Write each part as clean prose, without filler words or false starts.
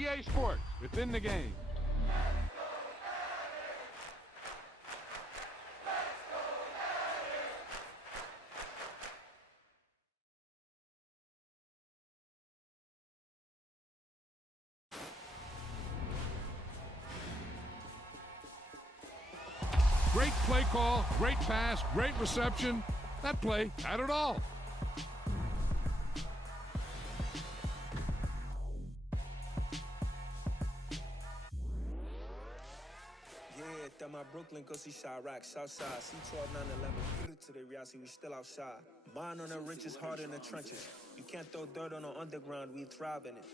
EA Sports, it's in the game. Great play call, great pass, great reception. That play had it all. My Brooklyn, go see Chirac, Southside, C12, 911, to the reality, we still outside. Mine on the richest, heart in the trenches. You can't throw dirt on the underground, we thrive in it.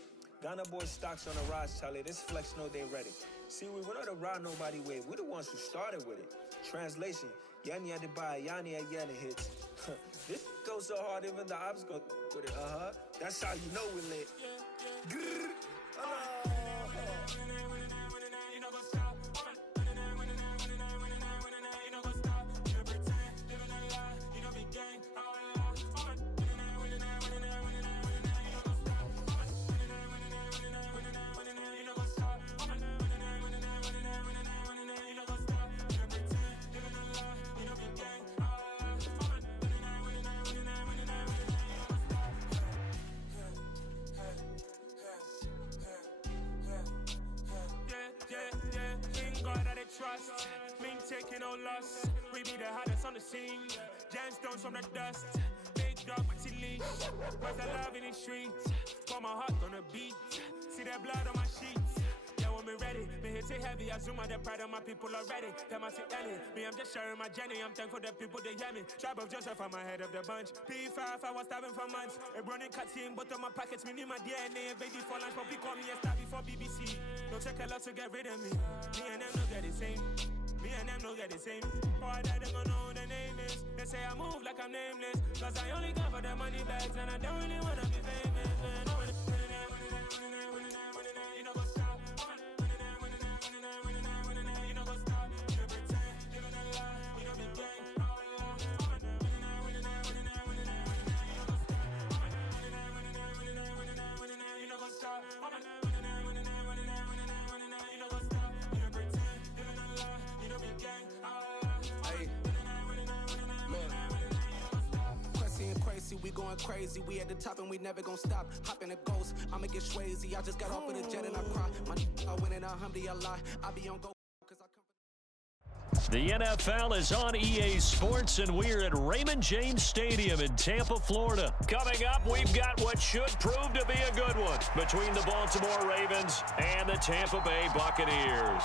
Ghana boys stocks on the rise, Charlie, this flex know they ready. See, we not a ride nobody wave, we the ones who started with it. Translation, Yanni had to buy, Yanni had Yanni hits. This goes so hard, even the ops go with it, That's how you know we lit. Grrr. Trust, mean taking no loss. We be the hottest on the scene. Gemstones from the dust. Big dog with leash. Where's the love in the streets? Got my heart on the beat. See that blood on my sheets. Yeah, when me ready, me hit it heavy. I zoom out the pride of my people already. Them I see Ellie. Me, I'm just sharing my journey. I'm thankful the people they hear me. Tribe of Joseph, I'm ahead of the bunch. P5, I was starving for months. A running cutscene, but on my pockets, me need my DNA. Baby for lunch, but call me a star before BBC. Don't take a lot to get rid of me. Me and them don't get the same. Me and them don't get the same. Boy, that they gonna know who the name is. They say I move like I'm nameless. Cause I only come for the money bags. And I don't really wanna be famous, man. You know what's up? You know what's up? You pretend, living a lie. You know me gang. You know what's up? We going crazy, we at the top and we never gonna stop. Hop in a ghost, I'ma get swayzy. I just got off of the jet and I cry. I win in a Humvee, I lie. I be on go cause I come. The NFL is on EA Sports, and we're at Raymond James Stadium in Tampa, Florida. Coming up, we've got what should prove to be a good one between the Baltimore Ravens and the Tampa Bay Buccaneers.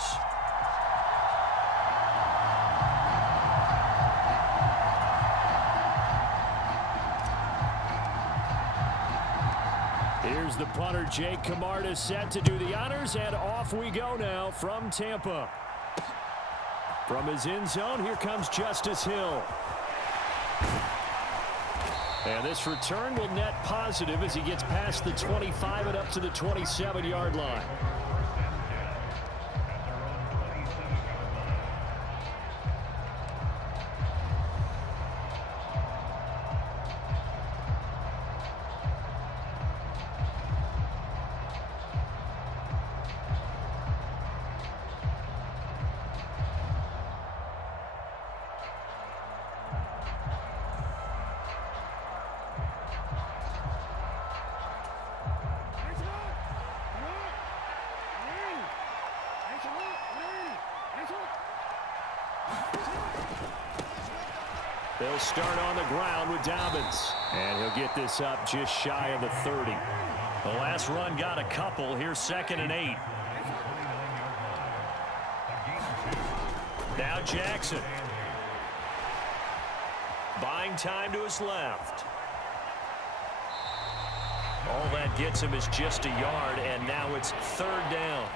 Here's the punter, Jake Camarda, set to do the honors, and off we go now from Tampa. From his end zone, here comes Justice Hill. And this return will net positive as he gets past the 25 and up to the 27-yard line. They'll start on the ground with Dobbins. And he'll get this up just shy of the 30. The last run got a couple. Here's 2nd and 8. Now Jackson. Buying time to his left. All that gets him is just a yard, and now it's 3rd down.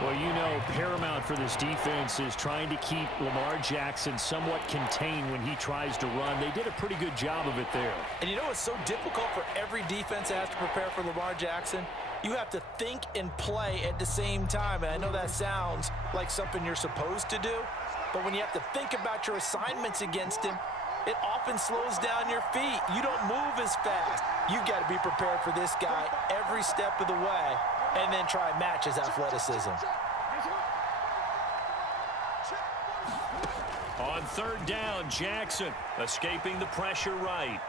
Well, you know, paramount for this defense is trying to keep Lamar Jackson somewhat contained when he tries to run. They did a pretty good job of it there. And you know it's so difficult for every defense that has to prepare for Lamar Jackson? You have to think and play at the same time. And I know that sounds like something you're supposed to do, but when you have to think about your assignments against him, it often slows down your feet. You don't move as fast. You've got to be prepared for this guy every step of the way and then try and match his athleticism. On third down, Jackson escaping the pressure right.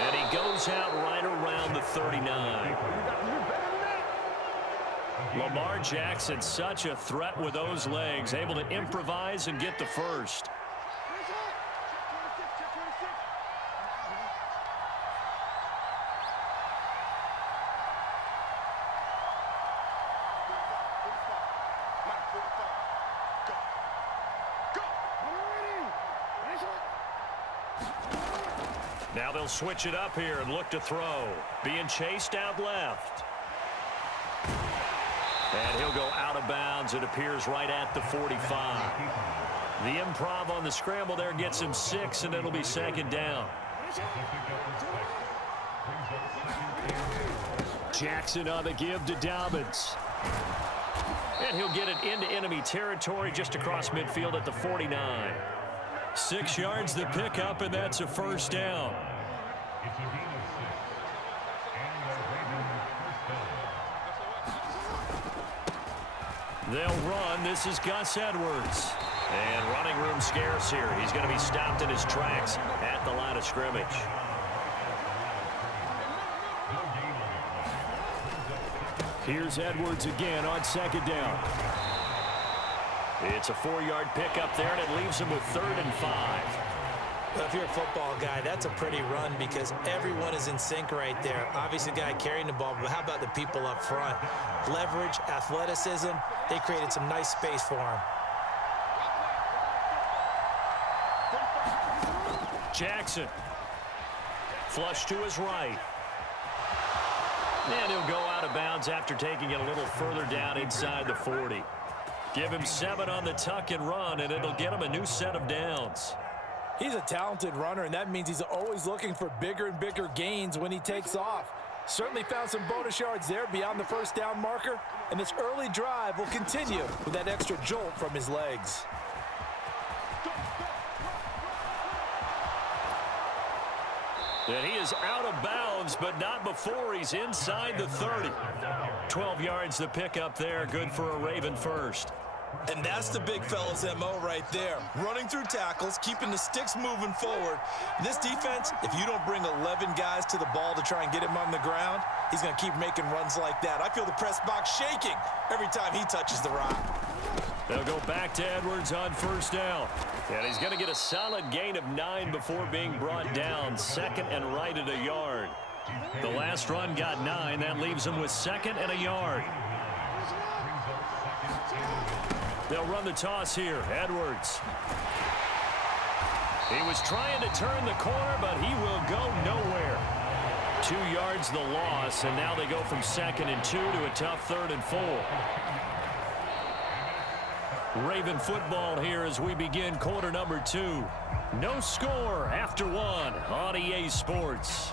And he goes out right around the 39. Lamar Jackson, such a threat with those legs, able to improvise and get the first. Now they'll switch it up here and look to throw. Being chased out left. And he'll go out of bounds, it appears, right at the 45. The improv on the scramble there gets him 6, and it'll be second down. Jackson on the give to Dobbins. And he'll get it into enemy territory just across midfield at the 49. 6 yards the pickup, and that's a first down. They'll run. This is Gus Edwards. And running room scarce here. He's going to be stopped in his tracks at the line of scrimmage. Here's Edwards again on second down. It's a 4-yard pickup there, and it leaves him with 3rd and 5. Well, if you're a football guy, that's a pretty run because everyone is in sync right there. Obviously, the guy carrying the ball, but how about the people up front? Leverage, athleticism, they created some nice space for him. Jackson. Flush to his right. And he'll go out of bounds after taking it a little further down inside the 40. Give him 7 on the tuck and run, and it'll get him a new set of downs. He's a talented runner, and that means he's always looking for bigger and bigger gains when he takes off. Certainly found some bonus yards there beyond the first down marker, and this early drive will continue with that extra jolt from his legs. And he is out of bounds, but not before he's inside the 30. 12 yards the pickup there, good for a Raven first. And that's the big fella's MO right there. Running through tackles, keeping the sticks moving forward. This defense, if you don't bring 11 guys to the ball to try and get him on the ground, he's going to keep making runs like that. I feel the press box shaking every time he touches the rock. They'll go back to Edwards on first down. And he's going to get a solid gain of 9 before being brought down. 2nd and right at a yard. The last run got 9. That leaves him with 2nd and a yard. They'll run the toss here. Edwards. He was trying to turn the corner, but he will go nowhere. 2 yards the loss, and now they go from 2nd and 2 to a tough 3rd and 4. Raven football here as we begin quarter number 2. No score after 1 on EA Sports.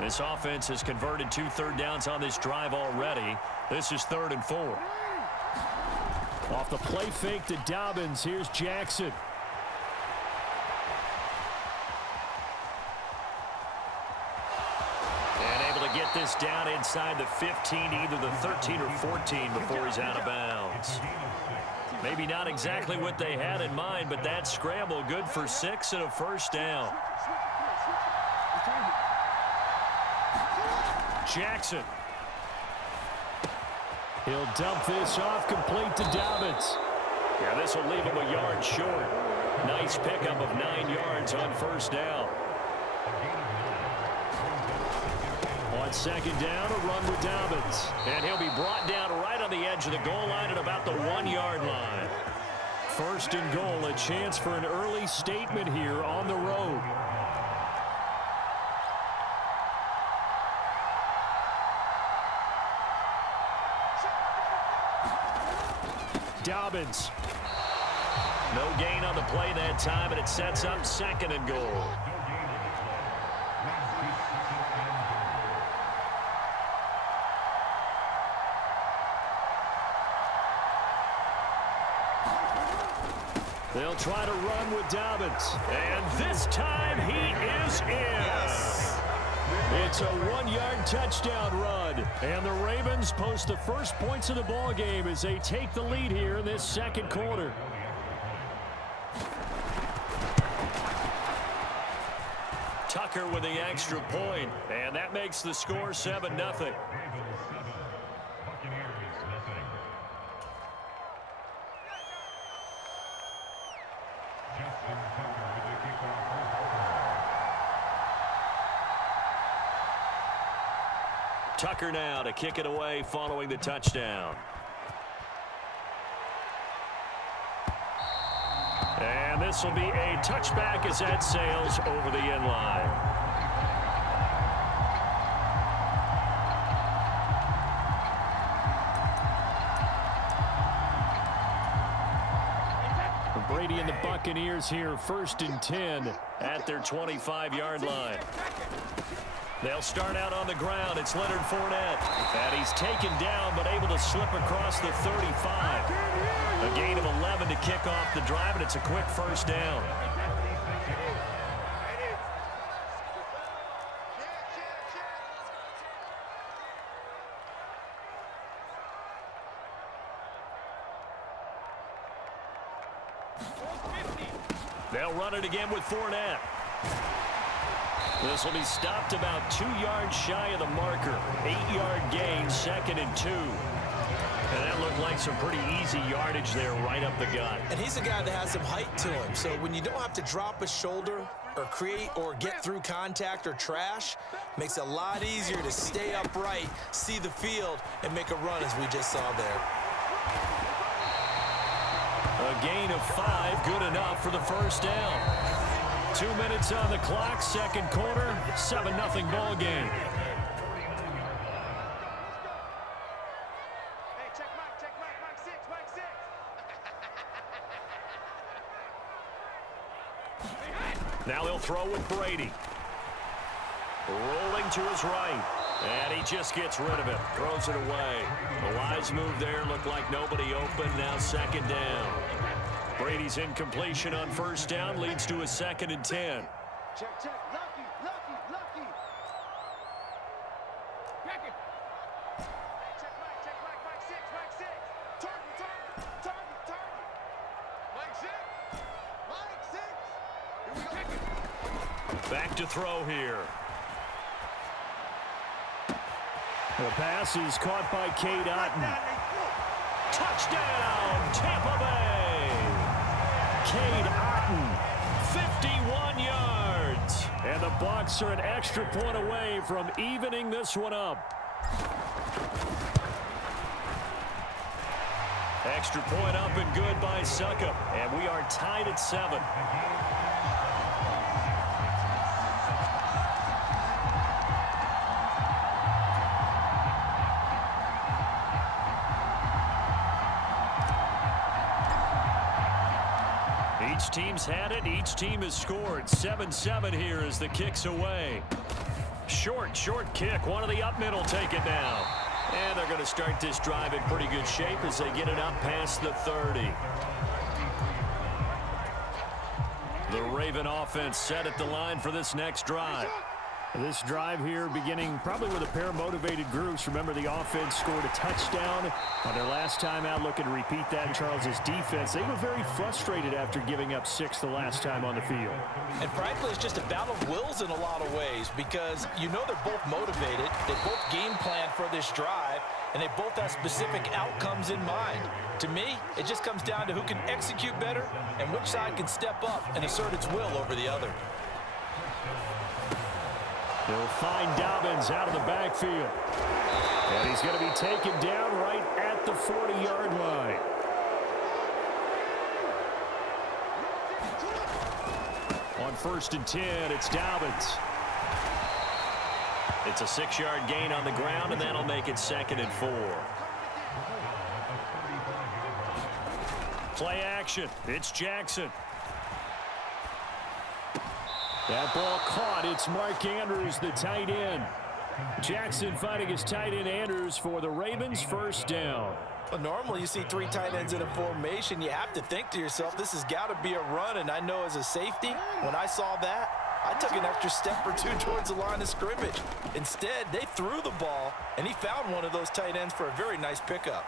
This offense has converted 2 third downs on this drive already. This is 3rd and 4. Off the play fake to Dobbins. Here's Jackson. And able to get this down inside the 15, either the 13 or 14 before he's out of bounds. Maybe not exactly what they had in mind, but that scramble good for 6 and a first down. Jackson. He'll dump this off complete to Dobbins. Yeah, this will leave him a yard short. Nice pickup of 9 yards on first down. On second down, a run with Dobbins. And he'll be brought down right on the edge of the goal line at about the 1-yard line. 1st and goal, a chance for an early statement here on the road. Dobbins. No gain on the play that time, and it sets up 2nd and goal. They'll try to run with Dobbins. And this time he is in. Yes. It's a 1-yard touchdown run. And the Ravens post the first points of the ball game as they take the lead here in this 2nd quarter. Tucker with the extra point, and that makes the score 7-0. Tucker now to kick it away following the touchdown. And this will be a touchback as that sails over the end line. Brady and the Buccaneers here, 1st and 10 at their 25-yard line. They'll start out on the ground. It's Leonard Fournette. And he's taken down but able to slip across the 35. A gain of 11 to kick off the drive, and it's a quick first down. They'll run it again with Fournette. This will be stopped about 2 yards shy of the marker. 8-yard gain, 2nd and 2. And that looked like some pretty easy yardage there right up the gut. And he's a guy that has some height to him. So when you don't have to drop a shoulder or create or get through contact or trash, makes it a lot easier to stay upright, see the field, and make a run as we just saw there. A gain of 5, good enough for the first down. 2 minutes on the clock, 2nd quarter, 7-0 ball game. Hey, check Mike 6, Mike 6. Now he'll throw with Brady. Rolling to his right. And he just gets rid of it. Throws it away. A wise move there. Looked like nobody open. Now 2nd down. Brady's incompletion on 1st down leads to a 2nd and 10. Check. Lucky. Check it. Hey, check Mike 6. Target. Mike 6. Here we go. Check it. Back to throw here. The pass is caught by Cade Otton. Touchdown, Tampa Bay. Cade Otton, 51 yards. And the Bucs are an extra point away from evening this one up. Extra point up and good by Suckup. And we are tied at 7. Each team's had it. Each team has scored. 7-7 here as the kick's away. Short kick. One of the up middle take it down. And they're going to start this drive in pretty good shape as they get it up past the 30. The Raven offense set at the line for this next drive. This drive here beginning probably with a pair of motivated groups. Remember, the offense scored a touchdown on their last time out. Looking to repeat that in Charles's defense. They were very frustrated after giving up 6 the last time on the field. And frankly, it's just a battle of wills in a lot of ways because you know they're both motivated. They both game plan for this drive, and they both have specific outcomes in mind. To me, it just comes down to who can execute better and which side can step up and assert its will over the other. They'll find Dobbins out of the backfield. And he's going to be taken down right at the 40-yard line. On 1st and 10, it's Dobbins. It's a 6-yard gain on the ground, and that'll make it 2nd and 4. Play action. action. It's Jackson. That ball caught. It's Mark Andrews, the tight end. Jackson fighting his tight end Andrews for the Ravens, first down. Well, normally you see 3 tight ends in a formation. You have to think to yourself, this has got to be a run. And I know as a safety, when I saw that, I took an extra step or 2 towards the line of scrimmage. Instead, they threw the ball, and he found one of those tight ends for a very nice pickup.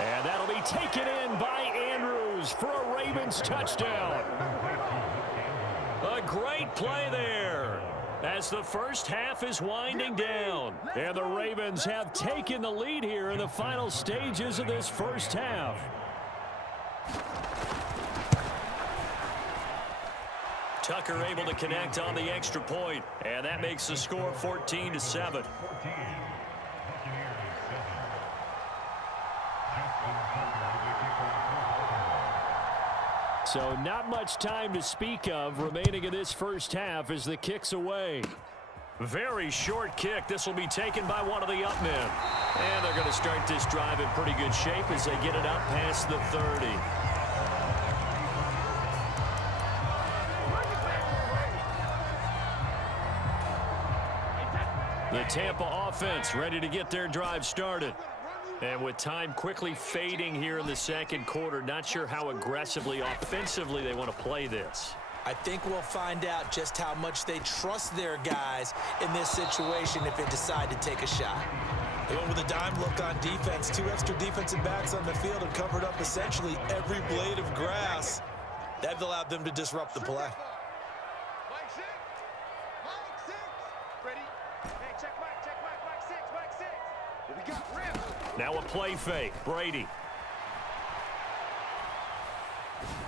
And that'll be taken in by Andrews for a Ravens touchdown. A great play there as the first half is winding down. And the Ravens have taken the lead here in the final stages of this first half. Tucker able to connect on the extra point, and that makes the score 14-7. So not much time to speak of remaining in this first half as the kick's away. Very short kick. This will be taken by one of the up men. And they're going to start this drive in pretty good shape as they get it up past the 30. The Tampa offense ready to get their drive started. And with time quickly fading here in the second quarter, not sure how aggressively, offensively they want to play this. I think we'll find out just how much they trust their guys in this situation if they decide to take a shot. They went with a dime look on defense. 2 extra defensive backs on the field and covered up essentially every blade of grass. That allowed them to disrupt the play. Now a play fake. Brady.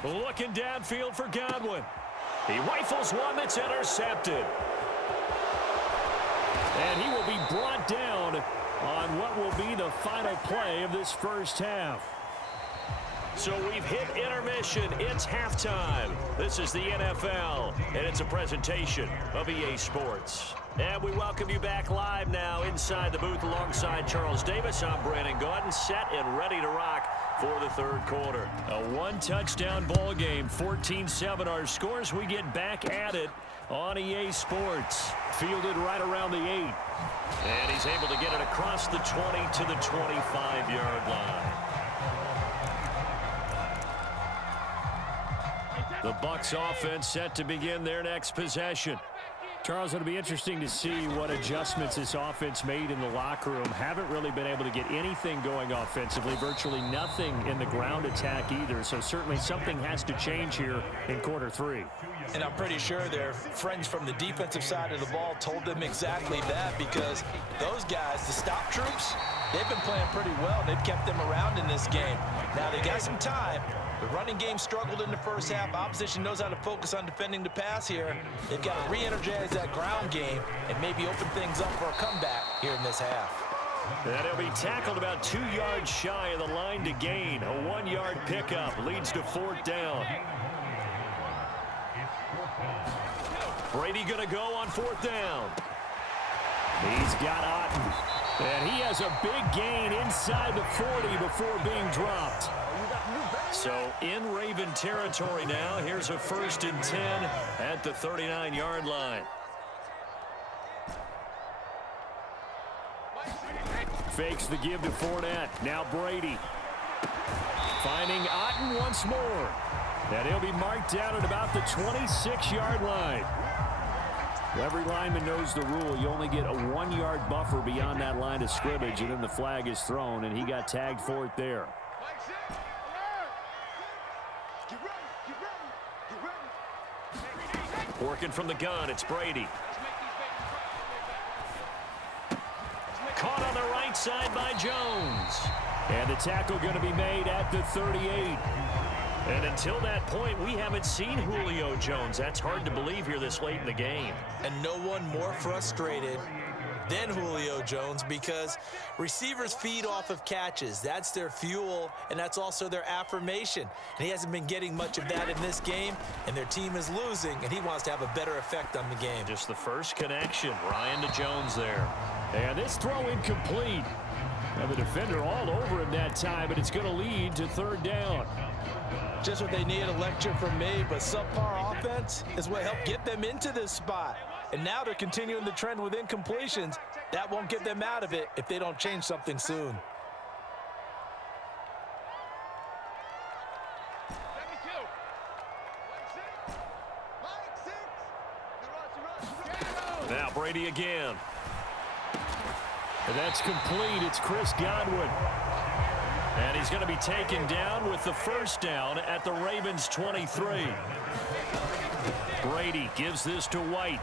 Looking downfield for Godwin. He rifles one that's intercepted. And he will be brought down on what will be the final play of this first half. So we've hit intermission. It's halftime. This is the NFL, and it's a presentation of EA Sports. And we welcome you back live now inside the booth alongside Charles Davis. I'm Brandon Gaudin, set and ready to rock for the third quarter. A 1-touchdown ball game, 14-7 our scores. We get back at it on EA Sports. Fielded right around the 8. And he's able to get it across the 20 to the 25-yard line. The Bucs offense set to begin their next possession. Charles, it'll be interesting to see what adjustments this offense made in the locker room. Haven't really been able to get anything going offensively, virtually nothing in the ground attack either. So certainly something has to change here in quarter 3. And I'm pretty sure their friends from the defensive side of the ball told them exactly that, because those guys, the stop troops, they've been playing pretty well. They've kept them around in this game. Now they got some time. The running game struggled in the first half. Opposition knows how to focus on defending the pass here. They've got to re-energize that ground game and maybe open things up for a comeback here in this half. And he'll be tackled about 2 yards shy of the line to gain. A 1-yard pickup leads to 4th down. Brady going to go on 4th down. He's got Otten. And he has a big gain inside the 40 before being dropped. So in Raven territory now. Here's a 1st and 10 at the 39-yard line. Fakes the give to Fournette. Now Brady. Finding Otten once more. And he'll be marked down at about the 26-yard line. Every lineman knows the rule. You only get a 1-yard buffer beyond that line of scrimmage, and then the flag is thrown, and he got tagged for it there. Working from the gun, it's Brady. Caught on the right side by Jones. And the tackle going to be made at the 38. And until that point, we haven't seen Julio Jones. That's hard to believe here this late in the game. And no one more frustrated than Julio Jones, because receivers feed off of catches. That's their fuel, and that's also their affirmation. And he hasn't been getting much of that in this game, and their team is losing, and he wants to have a better effect on the game. Just the first connection. Ryan to Jones there. And this throw incomplete. And the defender all over him that time, but it's going to lead to 3rd down. Just what they need, a lecture from me, but subpar offense is what helped get them into this spot. And now they're continuing the trend with incompletions. That won't get them out of it if they don't change something soon. Now Brady again. And that's complete. It's Chris Godwin. And he's going to be taken down with the first down at the Ravens' 23. Brady gives this to White.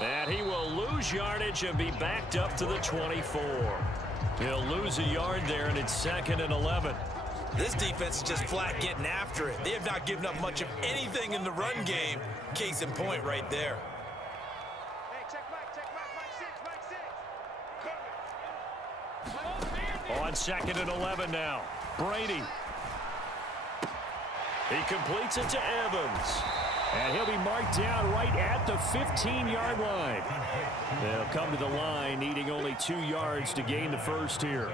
And he will lose yardage and be backed up to the 24. He'll lose a yard there, and it's 2nd and 11. This defense is just flat getting after it. They have not given up much of anything in the run game. Case in point right there. On 2nd and 11 now. Brady. He completes it to Evans. And he'll be marked down right at the 15-yard line. They'll come to the line needing only 2 yards to gain the first here.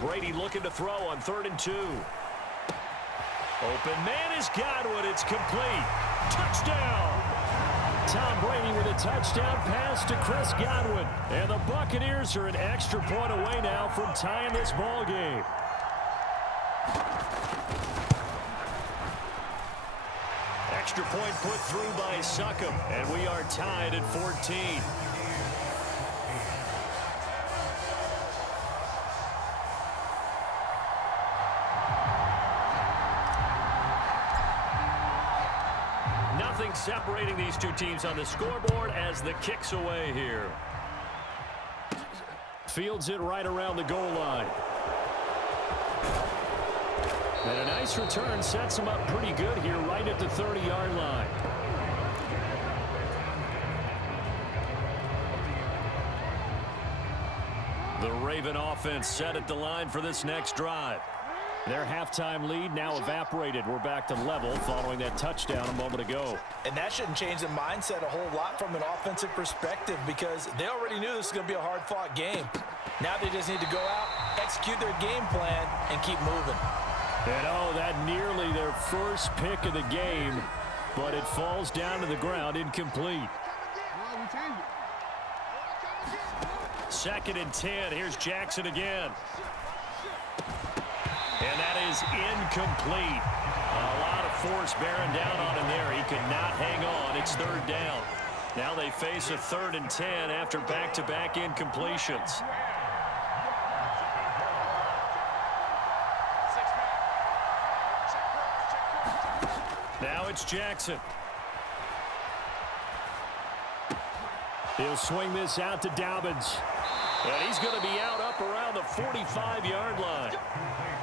Brady looking to throw on 3rd and 2. Open man is Godwin. It's complete. Touchdown. Tom Brady with a touchdown pass to Chris Godwin. And the Buccaneers are an extra point away now from tying this ball game. Extra point put through by Succop, and we are tied at 14. Nothing separating these two teams on the scoreboard as the kick's away here. Fields it right around the goal line. And a nice return sets him up pretty good here right at the 30-yard line. The Raven offense set at the line for this next drive. Their halftime lead now evaporated. We're back to level following that touchdown a moment ago. And that shouldn't change the mindset a whole lot from an offensive perspective because they already knew this was going to be a hard-fought game. Now they just need to go out, execute their game plan, and keep moving. And oh, that nearly their first pick of the game, but it falls down to the ground incomplete. 2nd and 10. Here's Jackson again. And that is incomplete. A lot of force bearing down on him there. He could not hang on. It's 3rd down. Now they face a 3rd and 10 after back-to-back incompletions. Now it's Jackson. He'll swing this out to Dobbins. And he's going to be out up around the 45-yard line.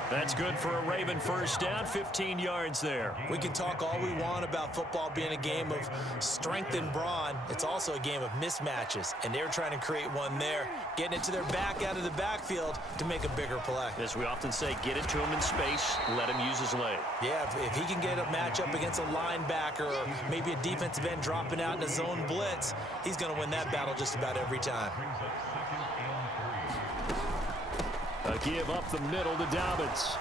That's good for a Raven first down, 15 yards there. We can talk all we want about football being a game of strength and brawn. It's also a game of mismatches, and they're trying to create one there, getting it to their back out of the backfield to make a bigger play. As we often say, get it to him in space, let him use his leg. Yeah, if he can get a matchup against a linebacker or maybe a defensive end dropping out in a zone blitz, he's going to win that battle just about every time. A give up the middle to Dobbins.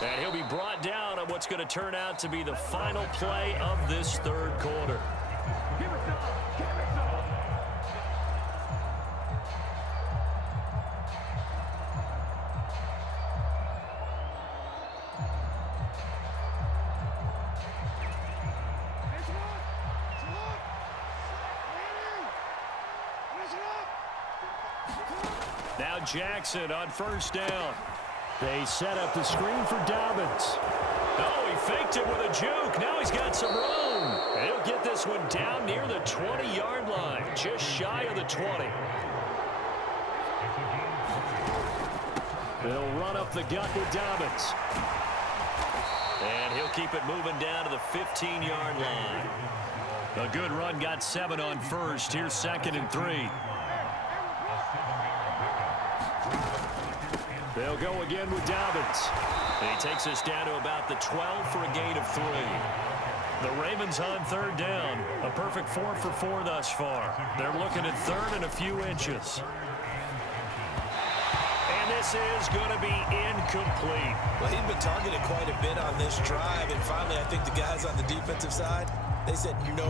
And he'll be brought down on what's going to turn out to be the final play of this 3rd quarter. Now Jackson on 1st down. They set up the screen for Dobbins. Oh, he faked it with a juke. Now he's got some room. And he'll get this one down near the 20-yard line, just shy of the 20. They'll run up the gut with Dobbins. And he'll keep it moving down to the 15-yard line. A good run got 7 on 1st. Here's 2nd and 3. They'll go again with Dobbins. And he takes us down to about the 12 for a gain of 3. The Ravens on 3rd down. A perfect 4 for 4 thus far. They're looking at 3rd and a few inches. And this is going to be incomplete. Well, he'd been targeted quite a bit on this drive, and finally I think the guys on the defensive side, they said no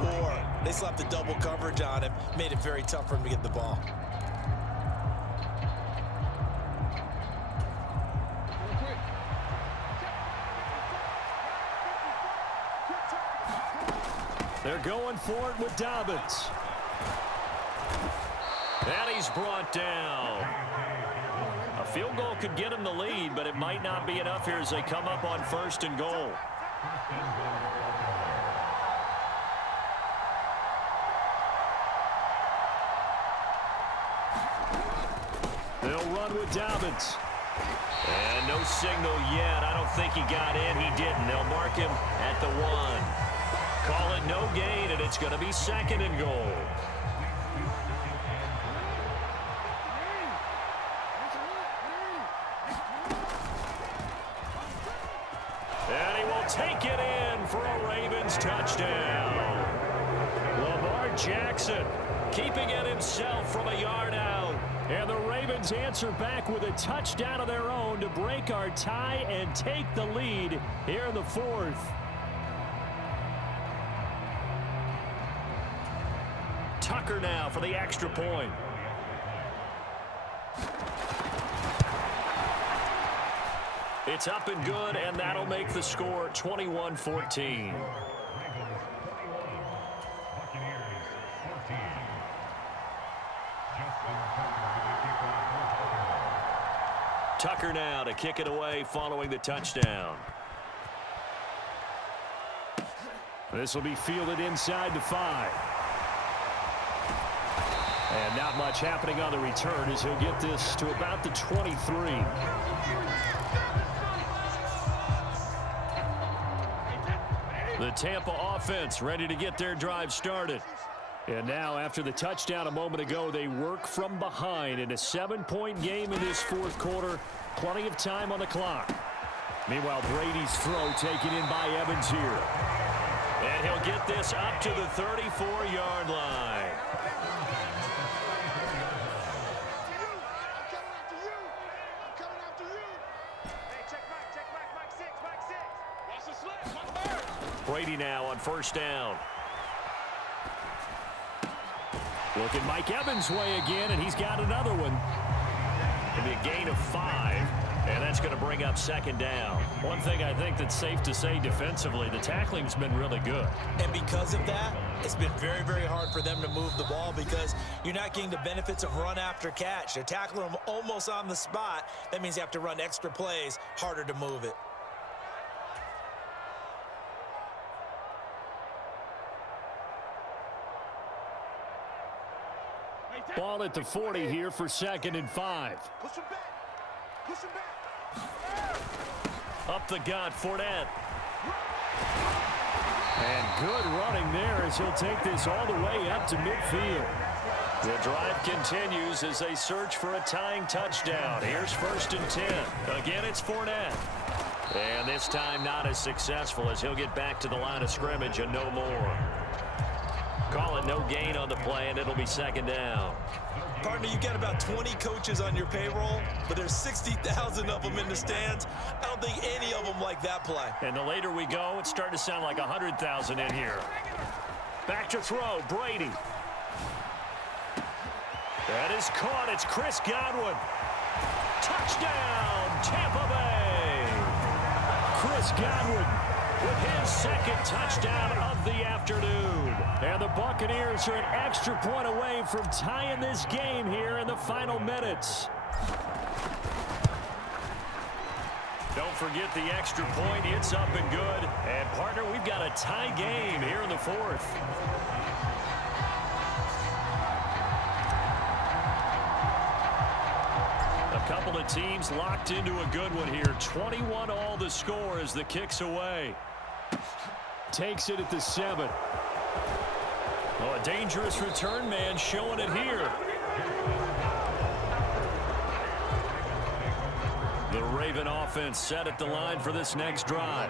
more. They slapped the double coverage on him, made it very tough for him to get the ball. They're going for it with Dobbins. And he's brought down. A field goal could get him the lead, but it might not be enough here as they come up on 1st and goal. They'll run with Dobbins. And no signal yet. I don't think he got in. He didn't. They'll mark him at the 1. Call it no gain, and it's going to be 2nd and goal. And he will take it in for a Ravens touchdown. Lamar Jackson keeping it himself from a yard out. And the Ravens answer back with a touchdown of their own to break our tie and take the lead here in the 4th. Tucker now for the extra point. It's up and good, and that'll make the score 21-14. Tucker now to kick it away following the touchdown. This will be fielded inside the 5. And not much happening on the return as he'll get this to about the 23. The Tampa offense ready to get their drive started. And now after the touchdown a moment ago, they work from behind in a 7-point game in this 4th quarter. Plenty of time on the clock. Meanwhile, Brady's throw taken in by Evans here. And he'll get this up to the 34-yard line. Brady now on 1st down. Looking Mike Evans' way again, and he's got another one. It'll be a gain of 5, and that's going to bring up 2nd down. One thing I think that's safe to say defensively, the tackling's been really good. And because of that, it's been very, very hard for them to move the ball because you're not getting the benefits of run after catch. They're tackling them almost on the spot. That means you have to run extra plays, harder to move it. Ball at the 40 here for 2nd and 5. Push him back. Push him back. Up the gut, Fournette. And good running there as he'll take this all the way up to midfield. The drive continues as they search for a tying touchdown. Here's 1st and 10. Again, it's Fournette. And this time not as successful as he'll get back to the line of scrimmage and no more. Call it no gain on the play, and it'll be 2nd down. Partner, you got about 20 coaches on your payroll, but there's 60,000 of them in the stands. I don't think any of them like that play. And the later we go, it's starting to sound like 100,000 in here. Back to throw, Brady. That is caught. It's Chris Godwin. Touchdown, Tampa Bay. Chris Godwin with his 2nd touchdown of the afternoon. And the Buccaneers are an extra point away from tying this game here in the final minutes. Don't forget the extra point. It's up and good. And, partner, we've got a tie game here in the 4th. A couple of teams locked into a good one here. 21 all the score as the kick's away. Takes it at the 7. Oh, a dangerous return man showing it here. The Raven offense set at the line for this next drive.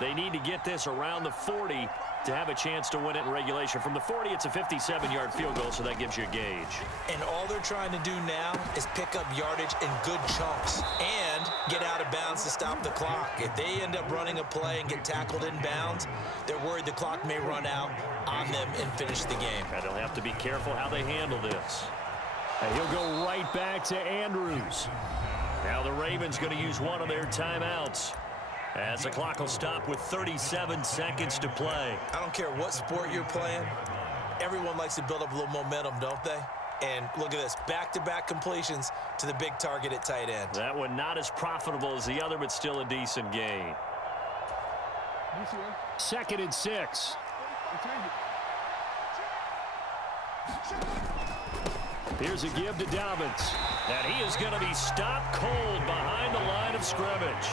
They need to get this around the 40 to have a chance to win it in regulation. From the 40, it's a 57-yard field goal, so that gives you a gauge. And all they're trying to do now is pick up yardage in good chunks and get out of bounds to stop the clock. If they end up running a play and get tackled in bounds, they're worried the clock may run out on them and finish the game. And they'll have to be careful how they handle this. And he'll go right back to Andrews. Now the Ravens going to use one of their timeouts, as the clock will stop with 37 seconds to play. I don't care what sport you're playing. Everyone likes to build up a little momentum, don't they? And look at this, back-to-back completions to the big target at tight end. That one not as profitable as the other, but still a decent gain. 2nd and 6. Here's a give to Dobbins. And he is going to be stopped cold behind the line of scrimmage.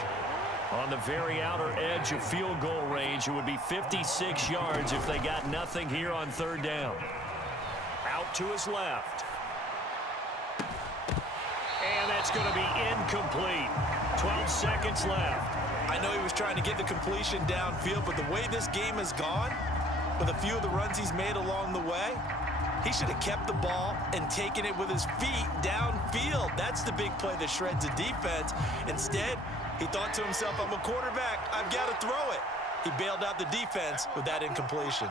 On the very outer edge of field goal range, it would be 56 yards if they got nothing here on 3rd down. Out to his left. And that's going to be incomplete. 12 seconds left. I know he was trying to get the completion downfield, but the way this game has gone, with a few of the runs he's made along the way, he should have kept the ball and taken it with his feet downfield. That's the big play that shreds the defense. Instead, he thought to himself, I'm a quarterback, I've got to throw it. He bailed out the defense with that incompletion.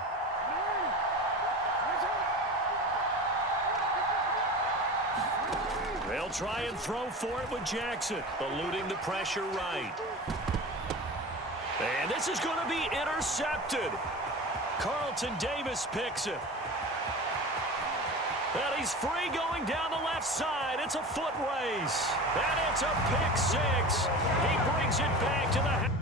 They'll try and throw for it with Jackson, eluding the pressure right. And this is going to be intercepted. Carlton Davis picks it. And he's free going down the left side. It's a foot race. And it's a pick 6. He brings it back to the